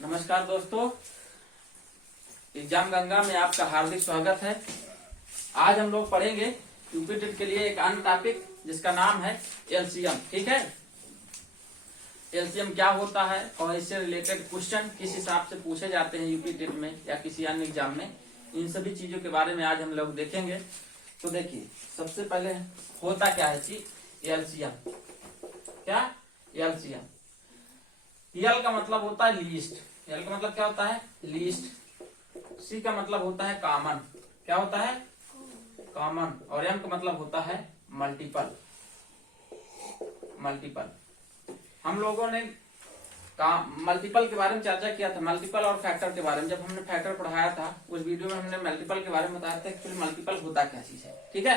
नमस्कार दोस्तों, एग्जाम गंगा में आपका हार्दिक स्वागत है। आज हम लोग पढ़ेंगे यूपी टेट के लिए एक अन्य टॉपिक जिसका नाम है एलसीएम। ठीक है, एलसीएम क्या होता है और इससे रिलेटेड क्वेश्चन किस हिसाब से पूछे जाते हैं यूपी टेट में या किसी अन्य एग्जाम में, इन सभी चीजों के बारे में आज हम लोग देखेंगे। तो देखिए, सबसे पहले होता क्या है कि एलसीएम क्या, एलसीएम एल का मतलब होता है लीस्ट। एल का मतलब क्या होता है? लीस्ट। सी का मतलब होता है कॉमन। क्या होता है? कॉमन। और एम का मतलब होता है मल्टीपल। मल्टीपल हम लोगों ने मल्टीपल के बारे में चर्चा किया था, मल्टीपल और फैक्टर के बारे में। जब हमने फैक्टर पढ़ाया था उस वीडियो में हमने मल्टीपल के बारे में बताया था कि मल्टीपल होता क्या चीज है। ठीक है,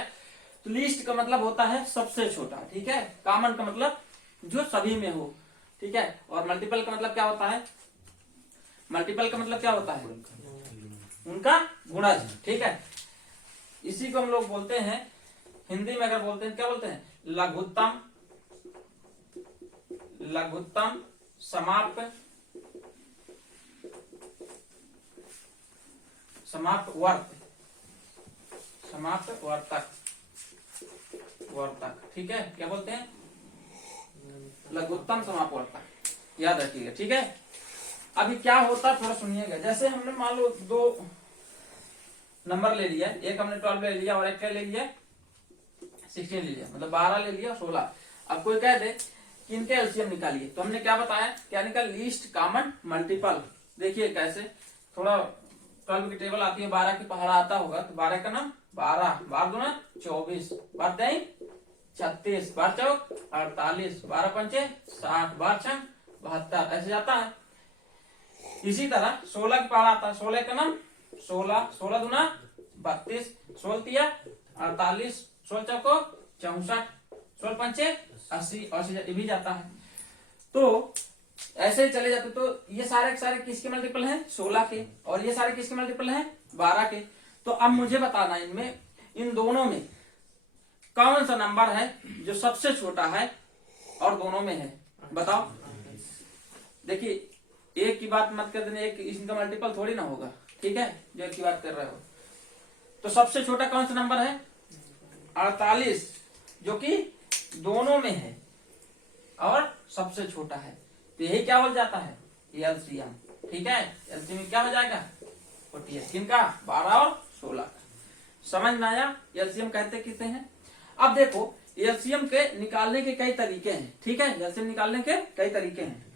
तो लीस्ट का मतलब होता है सबसे छोटा। ठीक है, कॉमन का मतलब जो सभी में हो। ठीक है, और मल्टीपल का मतलब क्या होता है? मल्टीपल का मतलब क्या होता है? उनका गुणज। ठीक है, इसी को हम लोग बोलते हैं, हिंदी में अगर बोलते हैं क्या बोलते हैं? लघुत्तम। लघुत्तम समाप्त समाप्त वर्त। समाप्त वर्तक। वर्तक। ठीक है, क्या बोलते हैं? लघुत्तम समाप्त वर्तक। याद रखिएगा। ठीक है, अभी क्या होता है थोड़ा सुनिएगा। जैसे हमने मान लो दो नंबर ले लिया, एक हमने 12 ले लिया और एक क्या ले लिया? 16 ले लिया, मतलब 12 ले लिया 16। अब कोई कह दे कि इनके एलसीएम निकालिए, तो हमने क्या बताया? क्या निकाल? Least, common, multiple. देखिए कैसे, थोड़ा 12 की टेबल आती है, 12 की पहाड़ा आता होगा, तो 12 का नाम 12, 12 दूना 24, 12 तेईं 36, 12 चौक 48, 12 पंचे 60, 12 छंग 72, ऐसे जाता है। इसी तरह 16 की पहाड़ा आता है, 16 का नाम 16, 16 दूना 32, 16 तिया 48, 16 चौको 64, 16 पंचे 80, और ये भी जाता है। तो ऐसे ही चले जाते। तो ये सारे के सारे किसके मल्टीपल हैं? 16 के। और ये सारे किसके मल्टीपल हैं? 12 के। तो अब मुझे बताना इनमें, इन दोनों में कौन सा नंबर है जो सबसे छोटा है और दोनों में है? बताओ। देखिए, एक की बात मत कर देना, एक इनका मल्टीपल थोड़ी ना होगा। ठीक है, जो एक की बात कर रहे हो। तो सबसे छोटा कौन सा नंबर है? 48, जो कि दोनों में है और सबसे छोटा है। तो यही क्या हो जाता है? एलसीएम। ठीक है, एलसीएम क्या हो जाएगा? 48। किनका? 12 और 16 का। समझ में आया? एलसीएम कहते किसे हैं? अब देखो, एलसीएम के निकालने के कई तरीके हैं। ठीक है, एलसीएम निकालने के कई तरीके हैं।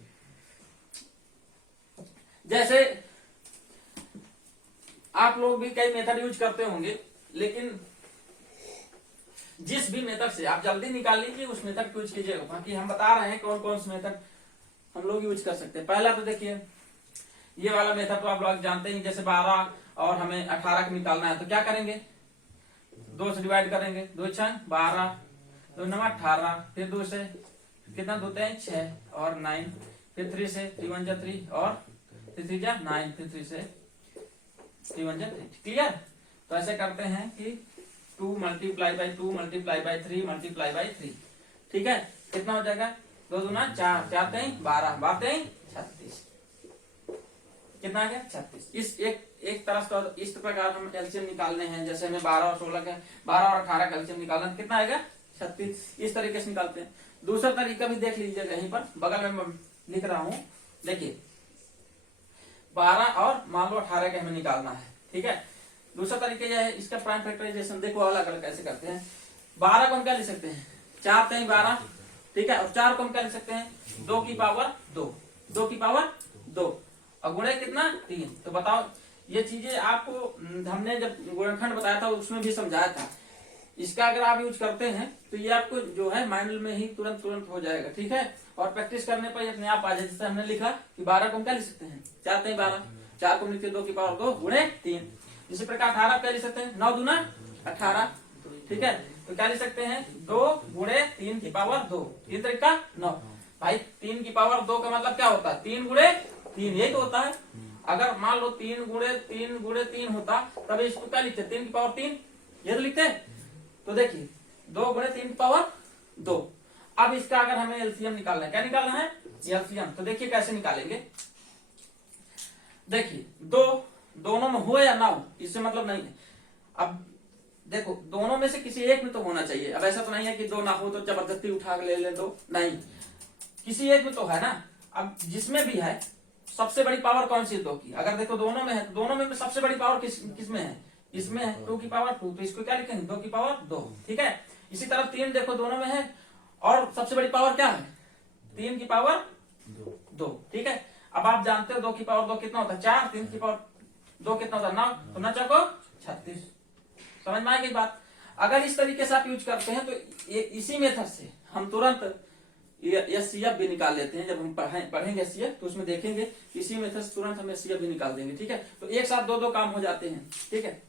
जैसे आप लोग भी कई मेथड यूज करते होंगे, लेकिन जिस भी मेथड से आप जल्दी निकाल लीजिए उस मेथड को यूज कीजिएगा। बाकी हम बता रहे हैं कौन कौन से मेथड हम लोग यूज कर सकते हैं। पहला तो देखिए, ये वाला मेथड तो आप लोग जानते हैं। जैसे 12 और हमें 18 का निकालना है, तो क्या करेंगे? 2 से डिवाइड करेंगे, 2 छंग 12, 2 नवा 18, फिर 2 से कितना? 2 तेईं 6 और 9, फिर 3 से 3 1 जा 3 और 3 जा 9, फिर 3 से 3 1 जा 3। क्लियर? तो ऐसे करते हैं कि 2 multiply by 2 multiply by 3 multiply by 3। ठीक है, कितना हो जाएगा? 2 दूना 4, 4 तेईं 12, 12 तेईं 36। कितना आ गया? 36। इस एक तरह से इस प्रकार हम एलसीएम निकालने हैं। जैसे हमें 12 और 16 का, 12 और 18 का एलसीएम निकालना, कितना आएगा? 36। इस तरीके से निकालते हैं। दूसरा तरीका भी देख लीजिएगा, यहीं पर बगल में लिख रहा हूं। देखिए, 12 और मान लो 18 का हमें निकालना है। ठीक है, दूसरा तरीका यह है, इसका प्राइम फैक्टराइजेशन देखो अलग अलग कैसे करते हैं। 12 को हम क्या लिख सकते हैं? 4 तेईं 12। ठीक है, और 4 को हम क्या लिख सकते हैं? 2 की पावर 2, 2 की पावर 2, और गुणे कितना? 3। तो बताओ, ये चीजें आपको हमने जब गुणनखंड बताया था उसमें भी समझाया था। इसका अगर आप यूज करते हैं तो ये आपको जो है माइंड में ही तुरंत तुरंत हो जाएगा। ठीक है, और प्रैक्टिस करने पर अपने आप आ जाए। जैसे हमने लिखा कि 12 को हम क्या लिख सकते हैं? 4 तेईं 12, 4 को लिखते 2 की पावर 2 गुणे 3। इसी प्रकार 18 क्या लिख सकते हैं? 9 दूना 18। ठीक है, तो क्या लिख सकते हैं? 2 गुणे 3 की पावर 2, 3 तरीका 9। भाई 3 की पावर 2 का मतलब क्या होता है? 3 गुणे 3, यही तो होता है। अगर मान लो 3 गुणे 3 गुणे 3 होता, तब इसको क्या लिखते? 3 की पावर 3, ये तो लिखते हैं। तो देखिए, 2 गुणे 3 की पावर 2। अब इसका अगर हमें एलसीएम निकालना है, क्या निकालना है? एलसीएम। तो देखिए कैसे निकालेंगे। देखिए दोनों में हो या ना हो इससे मतलब नहीं है। अब देखो दोनों में से किसी एक में तो होना चाहिए। अब ऐसा तो नहीं है कि दो ना हो तो जबरदस्ती उठा के ले ले दो, नहीं, किसी एक में तो है ना। अब जिसमें भी है सबसे बड़ी पावर कौन सी है? दो की। अगर देखो दोनों में है, दोनों में सबसे बड़ी पावर किसमें है? इसमें है, 2 की पावर 2, तो इसको क्या लिखेंगे? 2 की पावर 2, ठीक है। इसी तरह 3 देखो दोनों में है और सबसे बड़ी पावर क्या है? 3 की पावर 2, ठीक है। अब आप जानते हो 2 की पावर 2 कितना होता है? 4, 3 की पावर 2 कितना होता है? 9, तो 9 चौको 36। समझ में आएगी बात? अगर इस तरीके से आप यूज करते हैं तो इसी मेथड से हम तुरंत एचसीएफ भी निकाल लेते हैं। जब हम पढ़ेंगे एचसीएफ तो उसमें देखेंगे इसी मेथड से तुरंत हम एचसीएफ भी निकाल देंगे, ठीक है। तो एक साथ दो काम हो जाते हैं, ठीक है।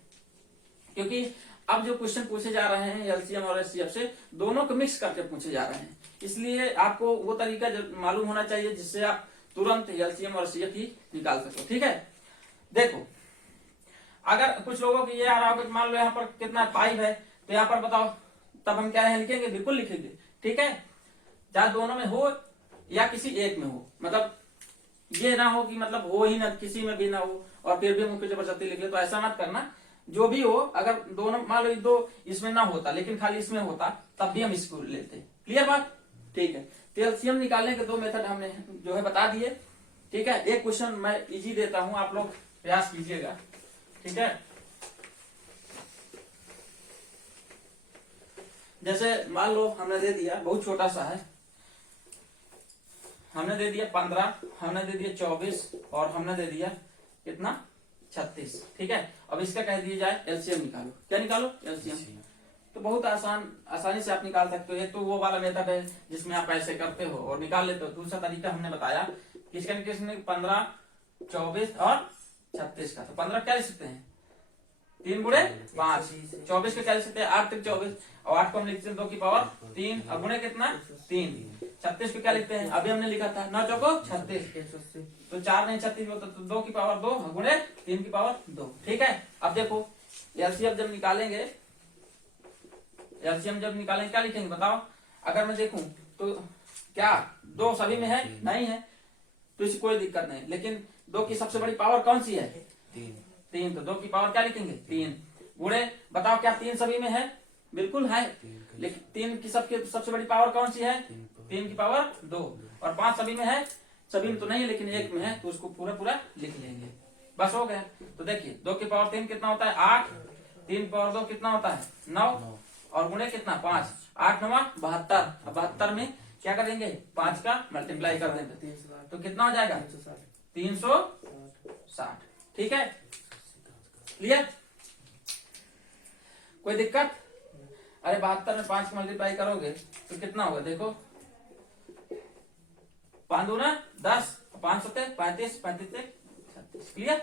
क्योंकि अब जो क्वेश्चन पूछे जा रहे हैं एलसीएम और एचसीएफ से, दोनों को मिक्स करके पूछे जा रहे हैं, इसलिए आपको वो तरीका मालूम होना चाहिए जिससे आप तुरंत एलसीएम और एचसीएफ ही निकाल सको, ठीक है। देखो अगर कुछ लोगों को ये आ रहा होगा मान लो यहाँ पर कितना 5 है, तो यहाँ पर बताओ, तब हम क्या है लिखेंगे? बिल्कुल लिखेंगे, ठीक है। चाहे दोनों में हो या किसी एक में हो, मतलब ये ना हो कि मतलब हो ही ना, किसी में भी ना हो और फिर भी हम उसको जबरदस्ती लिख ले, तो ऐसा मत करना। जो भी हो, अगर दोनों मान लो 2 इसमें ना होता लेकिन खाली इसमें होता, तब भी हम इसको लेते। क्लियर बात? ठीक है। तो एलसीएम निकालने के 2 मेथड हमने जो है बता दिए, ठीक है। एक क्वेश्चन मैं इजी देता हूं, आप लोग प्रयास कीजिएगा, ठीक है। जैसे मान लो हमने दे दिया, बहुत छोटा सा है, हमने दे दिया 15, हमने दे दिया 24 और हमने दे दिया कितना? 36, ठीक है। अब इसका कह दिया जाए एलसीएम निकालो। क्या निकालो? एलसीएम। तो बहुत आसानी से आप निकाल सकते हो। एक तो वो वाला मेथड है जिसमें आप ऐसे करते हो और निकाल लेते हो। दूसरा तरीका हमने बताया किसने 15, 24 और 36 का। तो 15 क्या लिख सकते हैं? 3 गुणे 5, 24 का क्या लिख सकते हैं? 8 तक 24 और 8 को हम लिखते हैं 2 की पावर 3 और गुणे कितना? 3। 36 को क्या लिखते हैं? अभी हमने लिखा था 9 चौको 36, तो 4 नहीं 36 होता, तो 2 की पावर 2 गुणे 3 की पावर 2, ठीक है। अब देखो एलसीएम जब निकालेंगे, क्या लिखेंगे बताओ? अगर मैं देखूं तो क्या 2 सभी में है? नहीं है, तो इसकी कोई दिक्कत नहीं। लेकिन 2 की सबसे बड़ी पावर कौन सी है? 3, तो 2 की पावर क्या लिखेंगे? 3 गुणे, बताओ क्या 3 सभी में है? बिल्कुल है, लेकिन 3 की सबसे बड़ी पावर कौन सी है? 3 की पावर 2। और 5 सभी में है? सभी में तो नहीं है लेकिन एक में है, तो उसको पूरा लिख लेंगे, बस हो गया। तो देखिए 2 की पावर 3 कितना होता है? 8, 3 की पावर 2 कितना होता है? 9 और गुणे कितना? 5, 8 9 72। अब 72 में क्या करेंगे? 5 का मल्टीप्लाई कर देंगे, तो कितना हो जाएगा? 360, ठीक है। क्लियर? कोई दिक्कत? अरे 72 में 5 मल्टीप्लाई करोगे तो कितना होगा? देखो 5 दूना 10, 5 सत्ते 35, 35 से 36। क्लियर?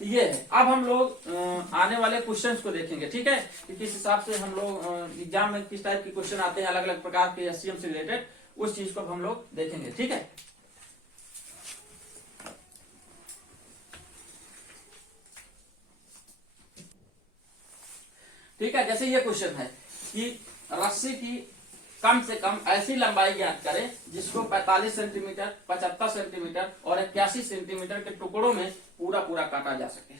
ये है। अब हम लोग आने वाले क्वेश्चंस को देखेंगे, ठीक है, कि किस हिसाब से हम लोग एग्जाम में किस टाइप के क्वेश्चन आते हैं अलग अलग प्रकार के एचसीएम से रिलेटेड, उस चीज को हम लोग देखेंगे, ठीक है। ठीक है, जैसे ये क्वेश्चन है कि रस्सी की कम से कम ऐसी लंबाई ज्ञात करें जिसको 45 सेंटीमीटर, 75 सेंटीमीटर और 81 सेंटीमीटर के टुकड़ों में पूरा काटा जा सके।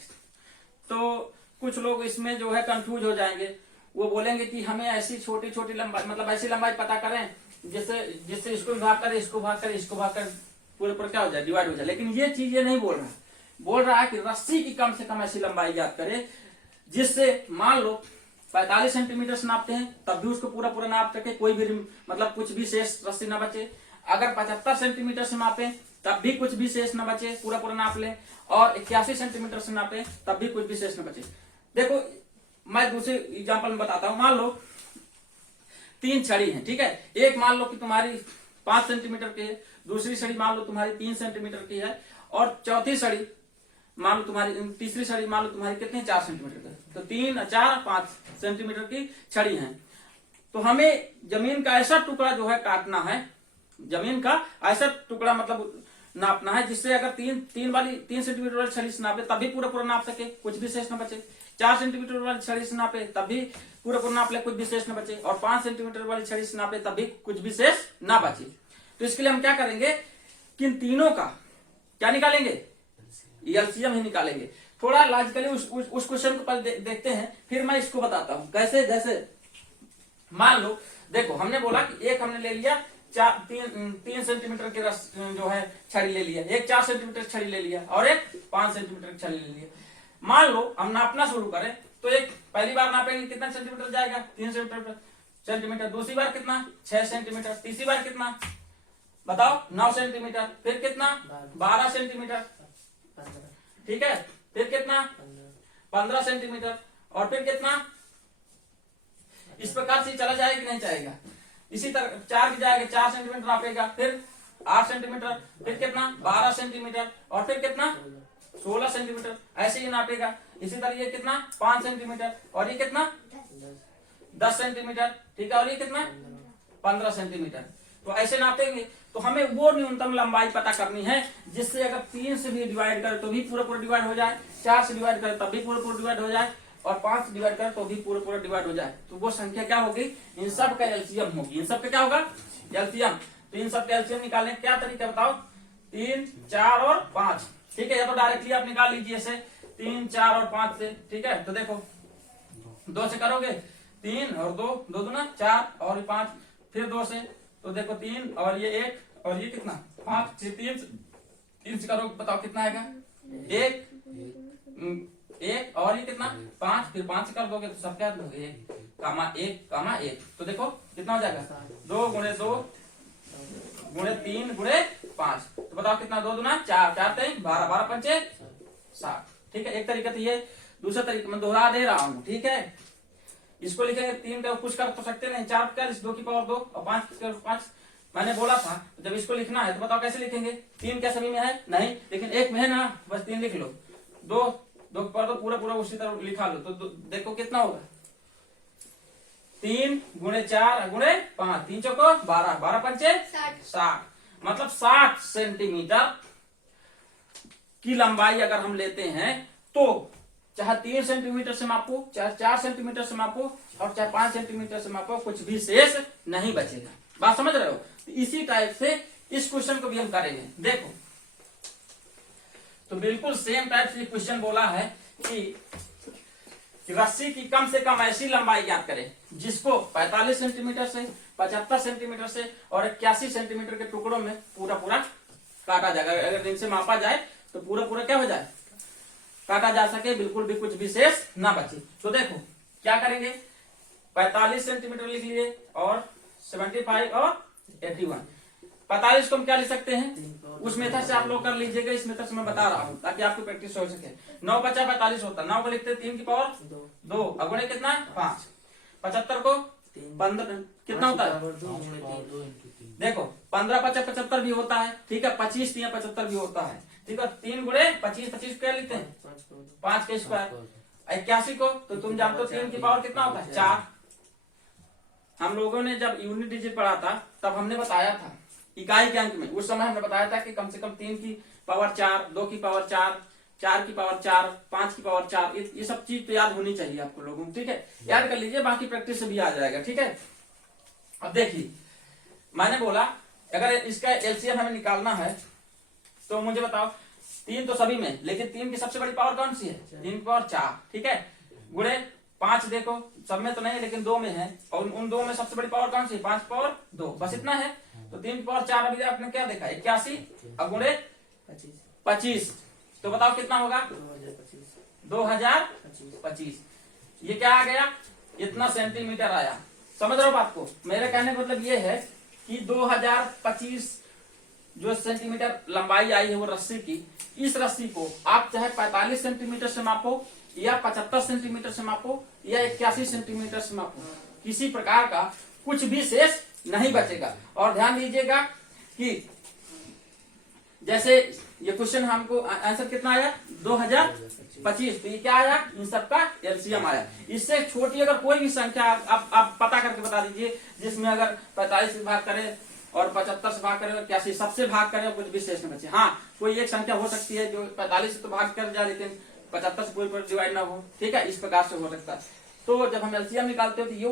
तो कुछ लोग इसमें जो है कंफ्यूज हो जाएंगे, वो बोलेंगे कि हमें ऐसी छोटी छोटी लंबाई, मतलब ऐसी लंबाई पता करें जिससे इसको भाग करें, इसको भाग करें, इसको भाग कर पूरे पर क्या हो जाए? डिवाइड हो जाए। लेकिन ये चीज ये नहीं बोल रहा है कि रस्सी की कम से कम ऐसी लंबाई ज्ञात करें जिससे मान लो 45 सेंटीमीटर से नापते हैं तब भी उसको पूरा नाप सके, कोई भी मतलब कुछ भी शेष रस्सी ना बचे। अगर 75 सेंटीमीटर से नापे तब भी कुछ भी शेष न बचे, पूरा नाप ले। और 81 सेंटीमीटर से नापे तब भी कुछ भी शेष न बचे। देखो मैं दूसरे एग्जांपल में बताता हूं। मान लो 3 छड़ी है, ठीक है। एक मान लो कि तुम्हारी 5 सेंटीमीटर की है, दूसरी छड़ी मान लो तुम्हारी 3 सेंटीमीटर की है, और चौथी छड़ी मान लो तुम्हारी, तीसरी छड़ी मान लो तुम्हारी कितनी? 4 सेंटीमीटर की। तो 3, 4, 5 सेंटीमीटर की छड़ी है। तो हमें जमीन का ऐसा टुकड़ा जो है काटना है, जमीन का ऐसा टुकड़ा मतलब नापना है जिससे अगर 3 सेंटीमीटर वाली छड़ी से नापे तब भी पूरा नाप सके, कुछ भी शेष न बचे। 4 सेंटीमीटर वाली छड़ी से नापे तब भी पूरा नाप ले, कुछ भी शेष न बचे। और 5 सेंटीमीटर वाली छड़ी से नापे तब भी कुछ भी शेष ना बचे। तो इसके लिए हम क्या करेंगे कि इन तीनों का क्या निकालेंगे? एलसीएम ही निकालेंगे। थोड़ा लॉजिकली उस क्वेश्चन को पहले देखते हैं, फिर मैं इसको बताता हूँ कैसे। जैसे मान लो देखो, हमने बोला कि एक हमने ले लिया 3 सेंटीमीटर की जो है छड़ी ले लिया, एक 4 सेंटीमीटर छड़ी ले लिया और एक 5 सेंटीमीटर छड़ी ले लिया। मान लो हम नापना शुरू करें तो एक पहली बार नापेंगे कितना सेंटीमीटर जाएगा, 3 सेंटीमीटर। दूसरी बार कितना, 6 सेंटीमीटर। तीसरी बार कितना बताओ, 9 सेंटीमीटर। फिर कितना, 12 सेंटीमीटर। ठीक है, फिर कितना, 15 सेंटीमीटर। और फिर कितना, इस प्रकार से चला जाएगा कि नहीं जाएगा। इसी तरह 4 की जाएगा, 4 सेंटीमीटर नापेगा, फिर 8 सेंटीमीटर, फिर कितना, 12 सेंटीमीटर और फिर कितना, 16 सेंटीमीटर। ऐसे ही नापेगा। इसी तरह ये कितना, 5 सेंटीमीटर और ये कितना, 10 सेंटीमीटर। ठीक है, और ये कितना, 15 सेंटीमीटर। तो ऐसे नापेंगे। तो हमें वो न्यूनतम लंबाई पता करनी है जिससे अगर 3 से भी डिवाइड करे तो भी पूरा डिवाइड हो जाए, 4 से डिवाइड करे तब भी पूरा डिवाइड हो जाए और 5 से डिवाइड करे तो भी पूरा डिवाइड हो जाए। तो वो संख्या क्या होगी, इन सब का एलसीएम होगी। इन सब का क्या होगा, एलसीएम। तो इन सब का एलसीएम निकालने क्या तरीका बताओ, 3, 4 और 5। ठीक है, या तो डायरेक्टली आप निकाल लीजिए ऐसे 3, 4 और 5 से। ठीक है, तो देखो 2 से करोगे 3 और 2, 2 दूना 4 और 5, फिर 2 से तो देखो 3 और ये 1 और ये कितना 5, फिर 3 से करोगे बताओ कितना आएगा, 1 और ये कितना 5, फिर 5 से कर दोगे तो सब क्या दोगे 1, तो देखो कितना हो जाएगा 2 गुणे 2 गुणे 3 गुणे 5। तो बताओ कितना, 2 दूना 4, 4 3 12, 12 पंचे 60। ठीक है, एक तरीका तो ये। दूसरा तरीका मैं दोहरा दे रहा हूँ। ठीक है, इसको लिखेंगे 3 का कुछ कर तो सकते नहीं, 4 का 2 की पावर 2 और 5 की पावर 5 मैंने बोला था। तो जब इसको लिखना है तो बताओ कैसे लिखेंगे, 3 क्या सभी में है नहीं, लेकिन एक में है ना, बस 3 लिख लो। 2 की पावर 2 पूरा उसी तरह लिखा लो। तो देखो कितना होगा, 3 गुणे 4 गुणे 5, 3 चौको 12, 12 पंचे 60। मतलब 60 सेंटीमीटर की लंबाई अगर हम लेते हैं तो चाहे 3 सेंटीमीटर से मापो, चाहे 4 सेंटीमीटर से मापो और चाहे 5 सेंटीमीटर से मापो, कुछ भी शेष नहीं बचेगा। बात समझ रहे हो। तो इसी टाइप से इस क्वेश्चन को भी हम करेंगे। देखो तो बिल्कुल सेम टाइप से क्वेश्चन बोला है कि रस्सी की कम से कम ऐसी लंबाई ज्ञात करें जिसको 45 सेंटीमीटर से 75 सेंटीमीटर से और 81 सेंटीमीटर के टुकड़ों में पूरा काटा जाएगा। अगर इनसे मापा जाए तो पूरा क्या हो जाए, काटा जा सके, बिल्कुल भी कुछ विशेष ना बचे। तो देखो क्या करेंगे, 45 सेंटीमीटर लिख लिए और 75 और 81। 45 को हम क्या लिख सकते हैं, उस मेथड से आप लोग कर लीजिएगा, इस मेथड से मैं बता रहा हूं ताकि आपको प्रैक्टिस हो सके। 9 बचा 45 होता, 9 को लिखते 3 की पावर 2 अगुणे कितना 5, 75 को 15 कितना होता है, देखो 15 5 75 भी होता है। ठीक है, 25 3 75 भी होता है। ठीक है, 3 गुणे 25, 25 क्या लिखते हैं 5 के स्क्वायर। 81 को तो तुम जानते हो 3 की पावर कितना होता है 4। हम लोगों ने जब यूनिट डिजिट पढ़ा था तब हमने बताया था इकाई के अंक में, उस समय हमने बताया था कि कम से कम 3 की पावर 4, 2 की पावर 4, 4 की पावर 4, 5 की पावर 4, ये सब चीज तो याद होनी चाहिए आपको लोगों को। ठीक है, याद कर लीजिए, बाकी प्रैक्टिस से भी आ जाएगा। ठीक है, अब देखिए मैंने बोला अगर इसका एलसीएम हमें निकालना है तो मुझे बताओ 3 तो सभी में, लेकिन 3 की सबसे बड़ी पावर कौन सी है, 3 की पावर 4। ठीक है, गुणे 5 देखो सब में तो नहीं लेकिन 2 में है, और उन 2 में सबसे बड़ी पावर कौन सी है 5 पावर 2, बस इतना है। तो 3 की पावर 4 अभी आपने क्या देखा 81 और गुणे 25, तो बताओ कितना होगा 2025। ये क्या आ गया, इतना सेंटीमीटर आया। समझ रहे हो बात को, मेरे कहने का मतलब ये है कि 2025 जो सेंटीमीटर लंबाई आई है वो रस्सी की, इस रस्सी को आप चाहे 45 सेंटीमीटर से मापो या 75 सेंटीमीटर से मापो या 81 सेंटीमीटर से मापो, किसी प्रकार का कुछ भी शेष नहीं बचेगा। और ध्यान दीजिएगा कि जैसे ये क्वेश्चन हमको आंसर कितना आया 2025, तो ये क्या आया, इन सबका एलसीएम आया। इससे छोटी अगर कोई भी संख्या आप पता करके बता दीजिए जिसमें अगर 45 से भाग करें और 75 से भाग करें और 81 सबसे भाग करें और कुछ भी शेष न बचे। हाँ, कोई एक संख्या हो सकती है जो 45 से तो भाग कर जाए लेकिन 75 से कोई पर डिवाइड ना हो। ठीक है, इस प्रकार से हो सकता है। तो जब हम एलसीएम निकालते हो तो ये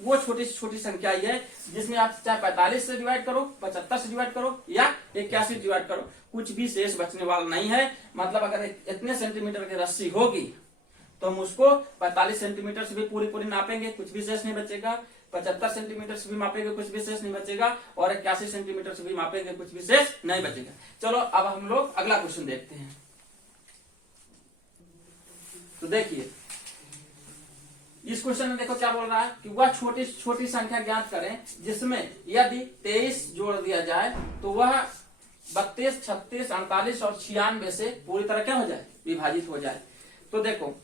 वो छोटी से छोटी संख्या ही है जिसमें आप चाहे 45 से डिवाइड करो, 75 से डिवाइड करो या 81 से डिवाइड करो, कुछ भी शेष बचने वाला नहीं है। मतलब अगर इतने सेंटीमीटर की रस्सी होगी तो हम उसको 45 सेंटीमीटर से भी पूरी नापेंगे, कुछ भी शेष नहीं बचेगा। 75 सेंटीमीटर से भी मापेंगे, कुछ भी शेष नहीं बचेगा। और 81 सेंटीमीटर से भी मापेंगे, कुछ भी शेष नहीं बचेगा। चलो अब हम लोग अगला क्वेश्चन देखते हैं। तो देखिए इस क्वेश्चन में देखो क्या बोल रहा है कि वह छोटी छोटी संख्या ज्ञात करें जिसमें यदि 23 जोड़ दिया जाए तो वह 32, 36, 48 और 96 से पूरी तरह क्या हो जाए, विभाजित हो जाए। तो देखो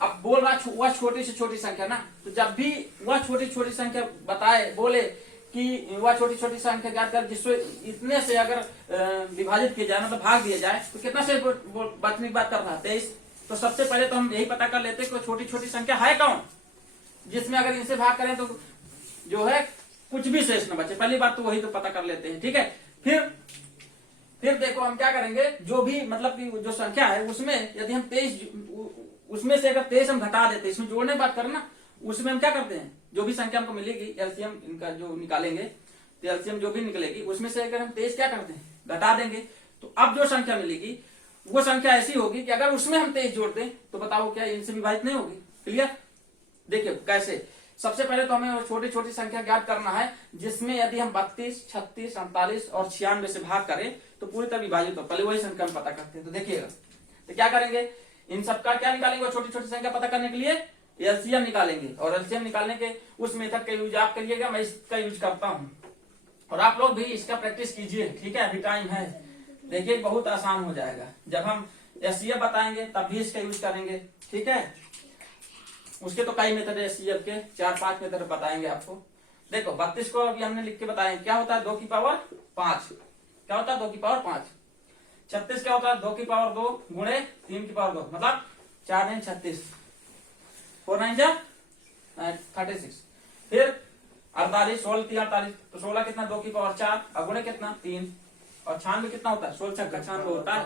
अब बोल रहा वह छोटी से छोटी संख्या ना, तो जब भी वह छोटी छोटी संख्या बताए, बोले कि वह छोटी छोटी संख्या ज्ञात कर जिससे इतने से अगर विभाजित किया जाए, मतलब भाग दिया जाए, तो कितना से बचने की बात कर रहा है, 23। तो सबसे पहले तो हम यही पता कर लेते हैं कि छोटी छोटी संख्या है कौन, जिसमें अगर इनसे भाग करें तो जो है कुछ भी शेष न बचे। पहली बात तो वही तो पता कर लेते हैं, ठीक है। फिर देखो हम क्या करेंगे, जो भी मतलब कि जो संख्या है उसमें यदि हम 23, उसमें से अगर 23 हम घटा देते हैं, इसमें जोड़ने की बात करें ना, उसमें हम क्या करते हैं, जो भी संख्या हमको मिलेगी एलसीएम इनका जो निकालेंगे, तो एलसीएम जो भी निकलेगी उसमें से अगर हम 23 क्या करते हैं, घटा देंगे। तो अब जो संख्या मिलेगी वो संख्या ऐसी होगी कि अगर उसमें हम 23 जोड़ दें तो बताओ क्या इनसे विभाजित नहीं होगी। क्लियर। देखिए कैसे, सबसे पहले तो हमें छोटी छोटी संख्या ज्ञात करना है जिसमें यदि हम 32, 36, 48 और 96 से भाग करें तो पूरी तरह विभाजित हो। पहले वही संख्या हम पता करते हैं। तो देखिएगा तो क्या करेंगे, इन सबका क्या निकालेंगे, छोटी छोटी संख्या पता करने के लिए एलसीएम निकालेंगे। और एलसीएम निकालने के उस मेथड का यूज आप करिएगा, मैं इसका यूज करता हूँ और आप लोग भी इसका प्रैक्टिस कीजिए, ठीक है। अभी टाइम है, देखिए बहुत आसान हो जाएगा। जब हम एससीएफ बताएंगे तब भी इसका यूज करेंगे, ठीक है। उसके तो कई मेथड है एससीएफ के, 4-5 मेथड बताएंगे आपको। देखो 32 को अभी हमने लिख के बताया, क्या होता है 2 की पावर 5, क्या होता है 2 की पावर 5। 36 क्या होता है 2 की पावर 2 गुणे 3 की पावर 2, मतलब 4 9 36, 4 9 जा 36। फिर 48, 16 3 48, तो 16 कितना 2 की पावर 4 और गुणे कितना 3, और 96 कितना होता है 16 छक्का 96 होता है,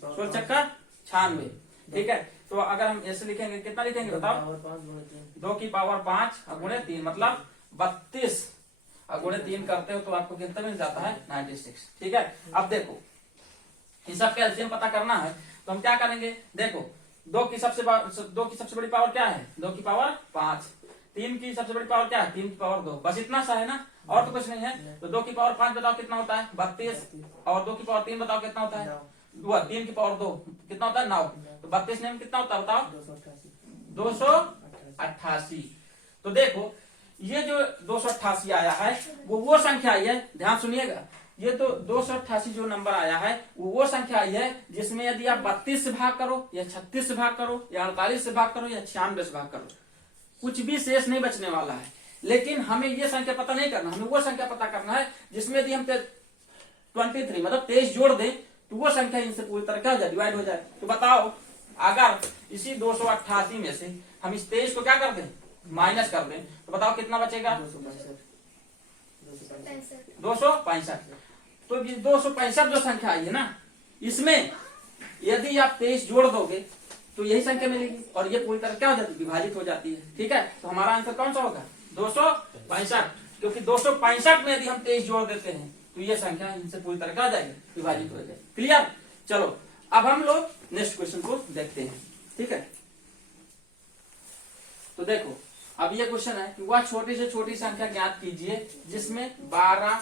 16 छक्का 96, ठीक है। तो अगर हम ऐसे लिखेंगे कितना लिखेंगे बताओ, 2 की पावर 5 और गुणे 3 मतलब 32 और गुणे 3 करते हो तो आपको कितना मिल जाता है 96, ठीक है। अब देखो इस सब का एलसीएम पता करना है तो हम क्या करेंगे, देखो 2 की सबसे बड़ी पावर क्या है 2 की पावर 5, 3 की सबसे बड़ी पावर क्या है 3 की पावर 2, बस इतना सा है ना, और तो कुछ नहीं है। तो 2 की पावर 5 बताओ कितना होता है 32, और 2 की पावर 3 बताओ कितना होता है 3 की पावर 2 कितना होता है 9, तो 32 में कितना होता है बताओ 288। तो देखो ये जो 288 आया है वो संख्या आई है, ध्यान सुनिएगा, ये तो 288 जो नंबर आया है वो संख्या आई है जिसमें यदि आप 32 से भाग करो या 36 से भाग करो या 48 से भाग करो या 96 से भाग करो, कुछ भी शेष नहीं बचने वाला है। लेकिन हमें ये संख्या पता नहीं करना, हमें वो संख्या पता करना है जिसमें यदि हम 23 मतलब 23 जोड़ दें तो वो संख्या इनसे पूरी तरह क्या हो जाए डिवाइड हो जाए। तो बताओ अगर इसी 288 में से हम इस 23 को क्या कर दें माइनस कर दें तो बताओ कितना बचेगा 265। तो 265 जो संख्या आई है ना, इसमें यदि आप 23 जोड़ दोगे तो यही संख्या मिलेगी और ये पूरी तरह क्या हो जाती है विभाजित हो जाती है, ठीक है। तो हमारा आंसर कौन सा होगा 265, क्योंकि 265 में यदि हम 23 जोड़ देते हैं तो ये संख्या इनसे पूरी तरह क्या हो जाएगी विभाजित हो जाएगी। क्लियर। चलो अब हम लोग नेक्स्ट क्वेश्चन को देखते हैं, ठीक है। तो देखो अब ये क्वेश्चन है कि वह छोटी से छोटी संख्या ज्ञात कीजिए जिसमें 12,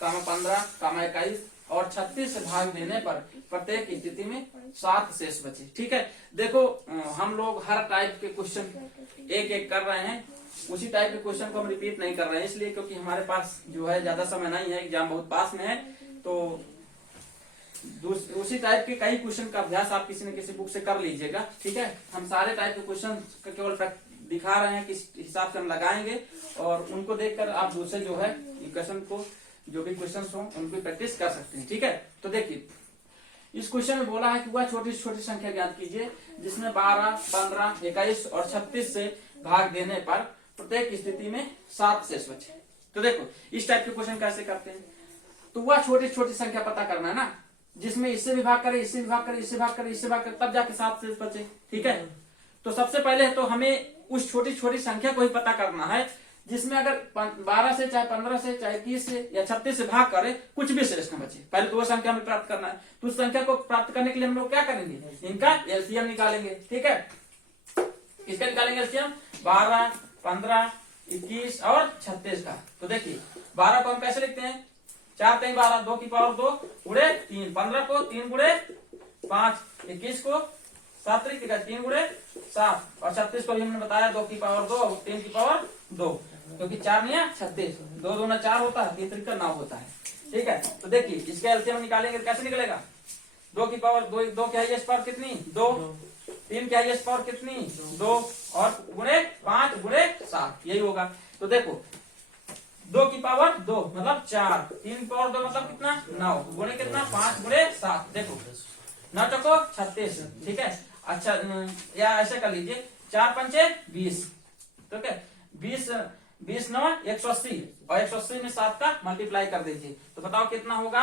15, 21 और 36 से भाग देने पर प्रत्येक स्थिति में 7 शेष बचे, ठीक है। देखो हम लोग हर टाइप के क्वेश्चन एक एक कर रहे हैं, उसी टाइप के क्वेश्चन को हम रिपीट नहीं कर रहे हैं इसलिए क्योंकि हमारे पास जो है ज्यादा समय नहीं है, एग्जाम बहुत पास में है। तो उसी टाइप के कई क्वेश्चन का अभ्यास आप किसी न किसी बुक से कर लीजिएगा, ठीक है। हम सारे टाइप के क्वेश्चन का केवल दिखा रहे हैं किस हिसाब से हम लगाएंगे और उनको देखकर आप दूसरे जो है क्वेश्चन को जो भी क्वेश्चन हो उनको प्रैक्टिस कर सकते हैं, ठीक है। तो देखिए इस क्वेश्चन में बोला है कि वह छोटी से छोटी संख्या ज्ञात कीजिए जिसमें 12, 15, 21 और 36 से भाग देने पर प्रत्येक स्थिति में 7 शेष बचे। तो देखो इस टाइप के क्वेश्चन कैसे करते हैं, तो वह छोटी छोटी संख्या पता करना है ना जिसमें इससे विभाग करे, इससे विभाग करे, इससे भाग करे, इससे भाग करे, तब जाके 7 शेष बचे, ठीक है। तो सबसे पहले तो हमें उस छोटी छोटी संख्या को ही पता करना है जिसमें अगर 12 से चाहे 15 से चाहे 30 से या 36 से भाग करे कुछ भी शेष न बचे। पहले तो वो संख्या हमें प्राप्त करना है, तो उस संख्या को प्राप्त करने के लिए हम लोग क्या करेंगे, इनका एलसीएम निकालेंगे। ठीक है, किसका निकालेंगे एलसीएम, 12, 15, 21 और 36 का। तो देखिए 12 को हम कैसे लिखते हैं, 4 3 12, 2 की पावर 2 गुणे 3, 15 को 3 गुणे 5, 21 को 7 3 गुणे 7 और 36 को भी हमने बताया 2 की पावर 2 3 की पावर 2, क्योंकि 4 नहीं 36, 2 दूना 4 होता है, 3 3 9 होता है। ठीक है, तो देखिए इसका एलसीएम निकालेंगे कैसे निकलेगा, 2 की पावर 2 की हाईएस्ट पावर कितनी 2, 3 की हाईएस्ट पावर कितनी 2 और गुणे 5 गुणे 7, यही होगा। तो देखो 2 की पावर 2 मतलब 4, 3 की पावर 2 मतलब कितना 9, गुणे कितना 5 गुणे 7, देखो 9 चौको 36। ठीक है, अच्छा या ऐसे कर लीजिए 4 पंचे 20, ठीक है 20 20 9 180 और 180 में 7 का मल्टीप्लाई कर दीजिए, तो बताओ कितना होगा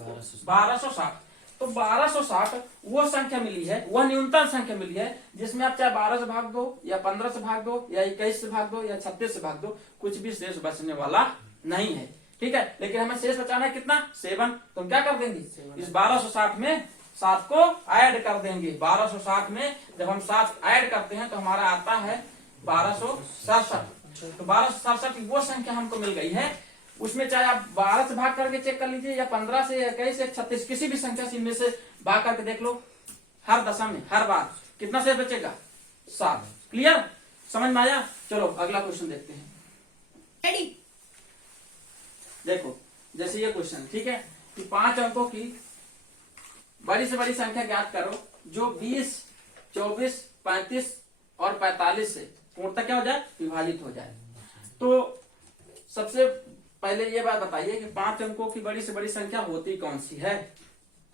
1260। तो 1260 वो संख्या मिली है, वह न्यूनतम संख्या मिली है जिसमें आप चाहे 12 से भाग दो या 15 से भाग दो या 21 से भाग दो या 36 से भाग दो, कुछ भी शेष बचने वाला नहीं है। ठीक है, लेकिन हमें शेष बचाना है कितना 7, तो हम क्या कर देंगे इस 1260 में 7 को ऐड कर देंगे। 1260 में जब हम 7 ऐड करते हैं तो हमारा आता है 1267। तो 1267 वो संख्या हमको मिल गई है, उसमें चाहे आप 12 से भाग करके चेक कर लीजिए या 15 से या 21 से 36 किसी भी संख्या से इनमें से भाग करके देख लो, हर दशा में हर बार कितना शेष बचेगा 7। क्लियर, समझ में आया। चलो अगला क्वेश्चन देखते हैं। रेडी, देखो जैसे ये क्वेश्चन, ठीक है कि 5 अंकों की बड़ी से बड़ी संख्या ज्ञात करो जो 20, 24, 35 और 45 से पूर्णतः क्या हो जाए विभाजित हो जाए। तो सबसे पहले ये बात बताइए कि 5 अंकों की बड़ी से बड़ी संख्या होती कौन सी है।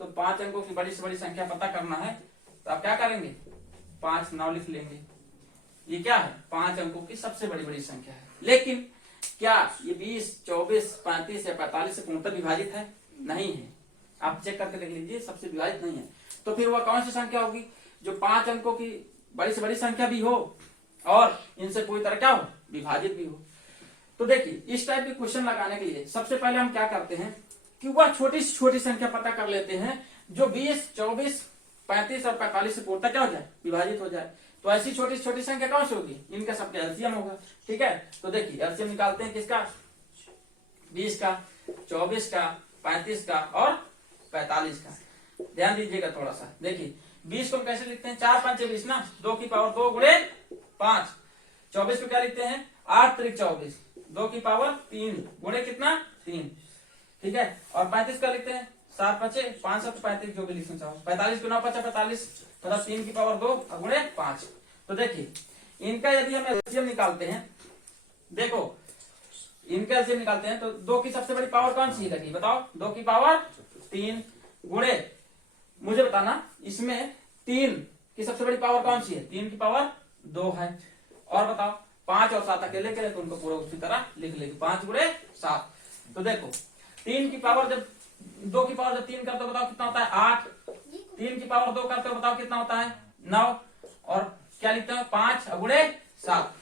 तो 5 अंकों की बड़ी से बड़ी संख्या पता करना है तो आप क्या करेंगे 5 9 लिख लेंगे, ये क्या है 5 अंकों की सबसे बड़ी बड़ी संख्या है। लेकिन क्या ये 20, 24, 35 या 45 से पूर्णतः विभाजित है, नहीं है। आप चेक करके देख लीजिए सबसे विभाजित नहीं है। तो फिर वह कौन सी संख्या होगी जो 5 अंकों की बड़ी से बड़ी संख्या भी हो और इनसे पूरी तरह क्या हो विभाजित भी हो। तो देखिए इस टाइप के क्वेश्चन लगाने के लिए सबसे पहले हम क्या करते हैं कि वह छोटी से छोटी संख्या पता कर लेते हैं जो 20, 24, 35 और 45 से पूर्णतः क्या हो जाए विभाजित हो जाए। तो ऐसी छोटी से छोटी संख्या कौन सी होगी, इनका सबका एलसीएम होगा। ठीक है, तो देखिए एलसीएम निकालते हैं किसका 20 का, 24 का, 35 का और 45 का। ध्यान दीजिएगा थोड़ा सा, देखिए 20 को हम कैसे लिखते हैं 4 5 20 ना, 2 की पावर 2 गुणे 5। 24 को क्या लिखते हैं 8 3 24, 2 की पावर 3 गुणे कितना 3। ठीक है, और 35 का लिखते हैं 7 5 5 7 35, जो भी लिखना चाहो। 45 को 9 5 45 मतलब 3 की पावर 2 गुणे 5। तो देखिए इनका यदि हम एलसीएम निकालते हैं, देखो इनका एलसीएम निकालते हैं तो 2 की सबसे बड़ी पावर कौन सी लगी बताओ, 2 की पावर 3 गुणे, मुझे बताना इसमें 3 की सबसे बड़ी पावर कौन सी है, 3 की पावर 2 है। और बताओ 5 और 7 अकेले के लिए तो उनको पूरा उसी तरह लिख लेंगे 5 गुणे 7। तो देखो 3 की पावर जब 2 की पावर जब 3 करते हो बताओ कितना होता है 8, 3 की पावर 2 करते हो बताओ कितना होता है 9, और क्या लिखते हो 5 गुणे 7।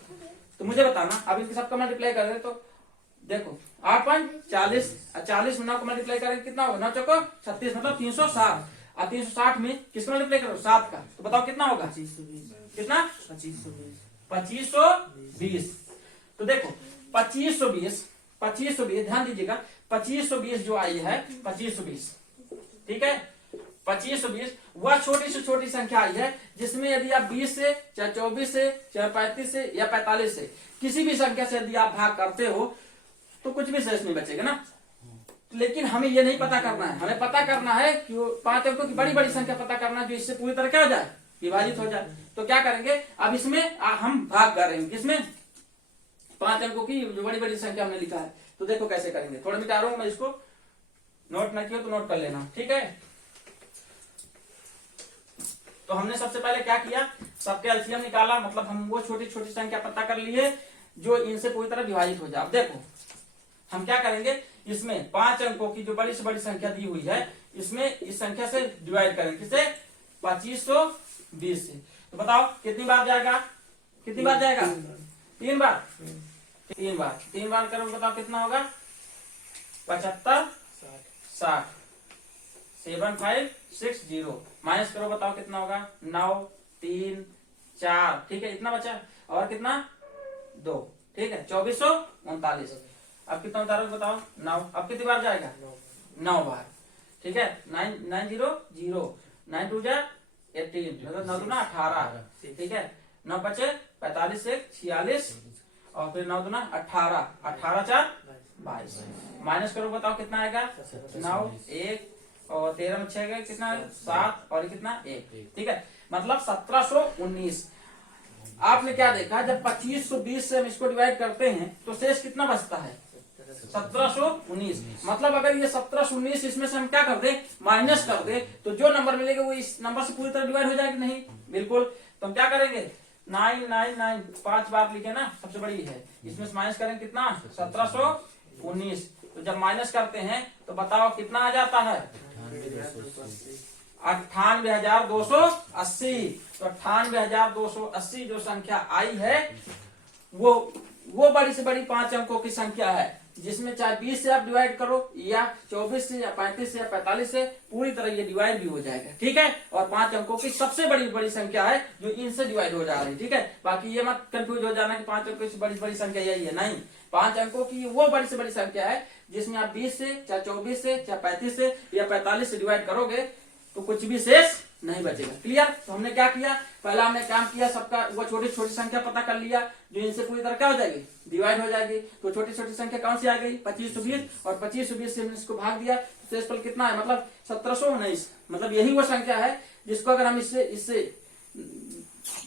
तो मुझे बताना अब इनके सबका मल्टीप्लाई कर दे तो देखो 8 5 40, 40 में 9 को मल्टीप्लाई करेंगे कितना होगा 9 चौको 36 मतलब 360, और 360 में किसको मल्टीप्लाई करो 7 का, तो बताओ कितना होगा 2520, कितना 2520। तो देखो 2520 ध्यान दीजिएगा 2520 जो आई है 2520, ठीक है 2520 वह छोटी से छोटी संख्या आई है जिसमें यदि आप 20 से चाहे 24 से चाहे 35 से या 45 से किसी भी संख्या से यदि आप भाग करते हो तो कुछ भी शेष नहीं बचेगा ना। लेकिन हमें ये नहीं पता करना है, हमें पता करना है कि 5 अंकों की बड़ी बड़ी संख्या पता करना है जो इससे पूरी तरह क्या हो जाए विभाजित हो जाए। तो क्या करेंगे अब इसमें हम भाग कर रहे हैं किसमें 5 अंकों की जो बड़ी बड़ी संख्या हमने लिखा है। तो देखो कैसे करेंगे, थोड़ा मिटा रहा हूं मैं इसको, नोट ना किया तो नोट कर लेना, ठीक है। तो हमने सबसे पहले क्या किया सबके एलसीएम निकाला, मतलब हम वो छोटी छोटी संख्या पता कर लिए जो इनसे पूरी तरह विभाजित हो जाए। अब देखो हम क्या करेंगे इसमें 5 अंकों की जो बड़ी से बड़ी संख्या दी हुई है इसमें इस संख्या से डिवाइड करेंगे, किसे 2520 से। तो बताओ कितनी बार जाएगा कितनी बार जाएगा? 3 बार। 3 बार करो, बताओ कितना होगा? 75 60 7560 माइनस करो, बताओ कितना होगा? 9 3 4, ठीक है, इतना बचा और कितना? 2, ठीक है, 2439। अब कितना उतारो बताओ? 9। अब कितनी बार जाएगा? 9 बार, ठीक है। 9 9 0 0, 9 2 जा 18, मतलब 9 दूना 18, ठीक है। 9 5 45 से 46 और फिर 9 दूना 18, 18 4 22। माइनस करो, बताओ कितना आएगा? 9 1 और 13 में 6 गए, कितना? 7 और कितना? 1, ठीक है। मतलब 1719। आपने क्या देखा, जब 2520 से हम इसको डिवाइड करते हैं तो शेष कितना बचता है? 1719। मतलब अगर ये 1719 इसमें से हम क्या कर दे? माइनस कर दे, तो जो नंबर मिलेगा वो इस नंबर से पूरी तरह डिवाइड हो जाएगा नहीं? बिल्कुल। तो हम क्या करेंगे? 999 5 बार लिखे ना, सबसे बड़ी है, इसमें से माइनस करेंगे कितना? 1719। तो जब माइनस करते हैं तो बताओ कितना आ जाता है? 98,280। तो 98,280 जो संख्या आई है वो बड़ी से बड़ी 5 अंकों की संख्या है, जिसमें चाहे 20 से आप डिवाइड करो या 24 से या 35 से या 45 से, पूरी तरह ये डिवाइड भी हो जाएगा, ठीक है। और 5 अंकों की सबसे बड़ी संख्या है जो इनसे डिवाइड हो जा रही है, ठीक है। बाकी ये मत कंफ्यूज हो जाना कि 5 अंकों की बड़ी संख्या यही है, नहीं। 5 अंकों की वो बड़ी से बड़ी संख्या है जिसमें आप 20 से चाहे 24 से चाहे 35 से या 45 से डिवाइड करोगे तो कुछ भी शेष नहीं बचेगा। क्लियर? तो हमने क्या किया? पहला हमने काम किया, सबका वो छोटी छोटी संख्या पता कर लिया जो इनसे पूरी तरह क्या हो जाएगी? डिवाइड हो जाएगी। तो छोटी छोटी संख्या कौन सी आ गई? 2520, और 2520 से हमने इसको भाग दिया, शेषफल कितना है? मतलब 1719। मतलब यही वो संख्या है जिसको अगर हम इससे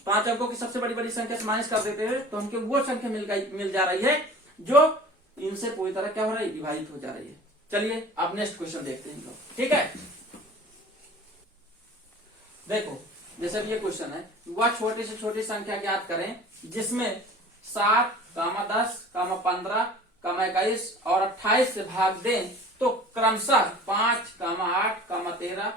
5 अंकों की सबसे बड़ी संख्या से माइनस कर देते हैं तो हमको वो संख्या मिल जा रही है जो इनसे पूरी तरह क्या हो रही है? विभाजित हो जा रही है। चलिए अब नेक्स्ट क्वेश्चन देखते हैं, ठीक है। देखो, जैसे ये क्वेश्चन है, वह छोटी से छोटी संख्या ज्ञात करें जिसमें 7, 10, 15, 21 और 28 से भाग दें तो क्रमशः 5, 8, 13,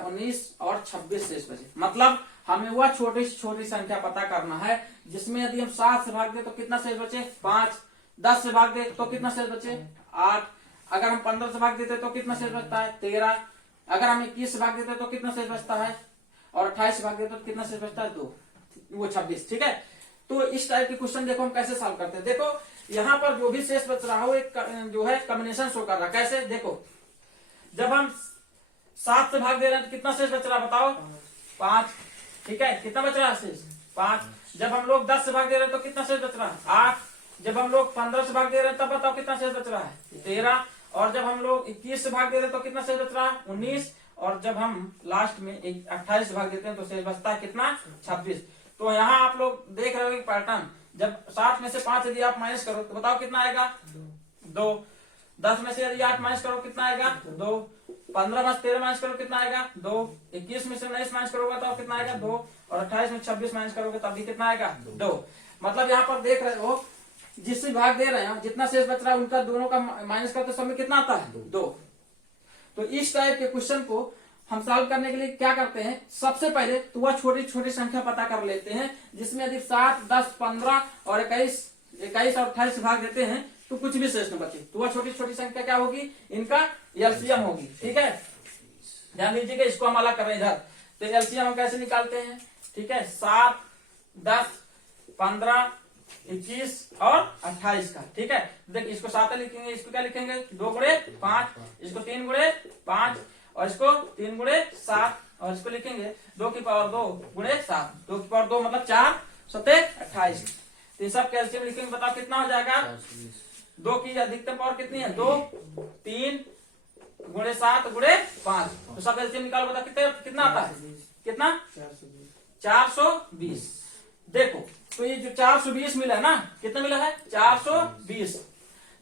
19 और 26 शेष बचे। मतलब हमें वह छोटी से छोटी संख्या पता करना है जिसमें यदि हम 7 से भाग दें तो कितना शेष बचे? 5, 10 से भाग दें तो कितना शेष बचे? 8, अगर हम 15 से भाग देते तो कितना शेष बचता है? 13, अगर हम 21 से भाग देते तो कितना शेष बचता है? और 28 से भाग देते तो कितना शेष बचता है? 2, वो 26, ठीक है। तो इस टाइप के क्वेश्चन देखो हम कैसे सॉल्व करते हैं। देखो यहाँ पर जो भी शेष बच रहा हो एक जो है कॉम्बिनेशन शो कर रहा है। कैसे? देखो, जब हम 7 से भाग दे रहे हैं तो कितना शेष बच रहा है? बताओ। 5, ठीक है। कितना बच रहा है शेष? 5। जब हम लोग 10 से भाग दे रहे हैं तो कितना शेष बच रहा है? 8। जब हम लोग 15 से भाग दे रहे हैं तब बताओ कितना शेष बच रहा है? 13। और जब हम लोग 21 से भाग दे रहे हैं तो कितना शेष बच रहा है? 19। और जब हम लास्ट में 28 से भाग देते हैं तो शेष बचता है कितना? 26। तो यहाँ आप लोग देख रहे हो एक पैटर्न, जब 7 में से 5 यदि आप माइनस करो तो बताओ कितना आएगा? 2। 10 में से यदि 8 माइनस करो कितना आएगा? 2। 15 में से 13 माइनस करो कितना आएगा? 2। 21 में से 19 माइनस करोगे तो कितना आएगा? 2। और 28 में 26 माइनस करोगे तब भी कितना आएगा? 2। मतलब यहाँ पर देख रहे हो जिससे भाग दे रहे हैं जितना शेष बच रहा है उनका दोनों का माइनस करते समय कितना आता है? 2। तो इस टाइप के क्वेश्चन को हम सॉल्व करने के लिए क्या करते हैं? सबसे पहले तो वह छोटी छोटी संख्या पता कर लेते हैं जिसमें यदि 7, 10, 15 और 21 और 28 भाग देते हैं तो कुछ भी शेष न बचे। तो वह छोटी छोटी संख्या क्या होगी? इनका एलसीएम होगी, ठीक है। ध्यान दीजिएगा, इसको हम अलग कर रहे हैं इधर। तो एलसीएम हम कैसे निकालते हैं? ठीक है, 7, 10, 15, 21 और 28 का, ठीक है। देखिए इसको 7 लिखेंगे, इसको क्या लिखेंगे? 2 गुणे 5, इसको 3 गुणे 5 और इसको 3 गुणे 7 और इसको लिखेंगे 2 की पावर 2 गुणे 7। 2 की पावर 2 मतलब 4, 7, 28। तो सब कैल्शियम लिखेंगे, बताओ कितना हो जाएगा? 2 की अधिकतम पावर कितनी है? 2, 3 गुणे 7 गुणे 5। तो सब कैल्शियम निकालो, बताओ कितना आता है? कितना? 420। देखो तो ये जो 420 मिला है ना, कितना मिला है? 420।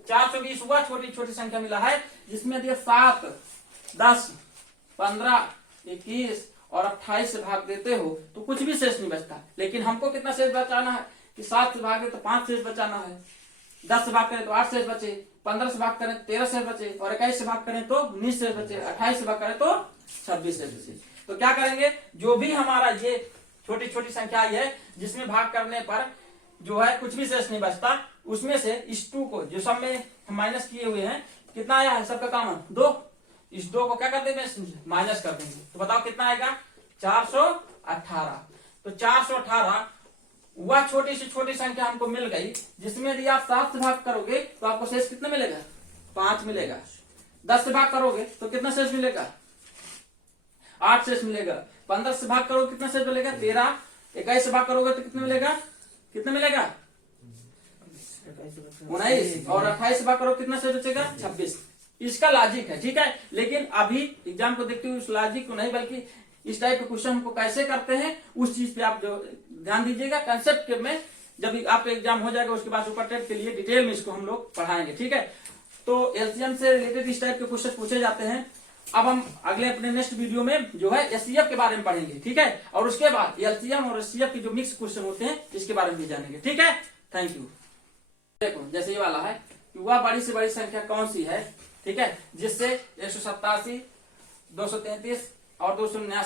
420 हुआ छोटी छोटी संख्या मिला है जिसमें यदि 7, 10, 15, 21 और 28 से भाग देते हो तो कुछ भी शेष नहीं बचता। लेकिन हमको कितना शेष बचाना है कि 7 से भागे तो 5 शेष बचाना है, 10 से भाग करें तो 8 शेष बचे, 15 से भाग करें 13 शेष बचे, और 21 से भाग करें तो 19 शेष बचे, 28 से भाग करें तो 26 शेष बचे। तो क्या करेंगे? जो भी हमारा ये छोटी छोटी संख्या आई है जिसमें भाग करने पर जो है कुछ भी शेष नहीं बचता, उसमें से इस 2 को जो सब में माइनस किए हुए हैं कितना आया है सबका कॉमन 2, इस 2 को क्या कर देंगे माइनस कर देंगे, तो बताओ कितना आएगा 418। तो 418 वह छोटी से छोटी संख्या हमको मिल गई जिसमें यदि आप 7 से भाग करोगे तो आपको शेष कितना मिलेगा 5 मिलेगा। 10 से भाग करोगे तो कितना शेष मिलेगा 8 शेष मिलेगा। 15 से भाग करोगे कितना शेष मिलेगा 13। 21 से भाग करोगे तो कितना मिलेगा 19। और 28 से भाग करोगे कितना शेष बचेगा 26। इसका लॉजिक है, ठीक है। लेकिन अभी एग्जाम को देखते हुए उस लॉजिक को नहीं बल्कि इस टाइप के क्वेश्चन हमको कैसे करते हैं उस चीज पे आप जो ध्यान दीजिएगा। कंसेप्ट में जब आपका एग्जाम हो जाएगा उसके बाद सुपर टेट के लिए डिटेल में इसको हम लोग पढ़ाएंगे, ठीक है। तो एलसीएम से रिलेटेड इस टाइप के क्वेश्चन पूछे जाते हैं। अब हम अगले अपने नेक्स्ट वीडियो में जो है एचसीएफ के बारे में पढ़ेंगे, ठीक है। और उसके बाद एलसीएम और एचसीएफ के जो मिक्स क्वेश्चन होते हैं इसके बारे में भी जानेंगे, ठीक है। Thank you. देखो जैसे ये वाला है कि वह बड़ी से बड़ी संख्या कौन सी है, ठीक है, जिससे 187, 233 और 279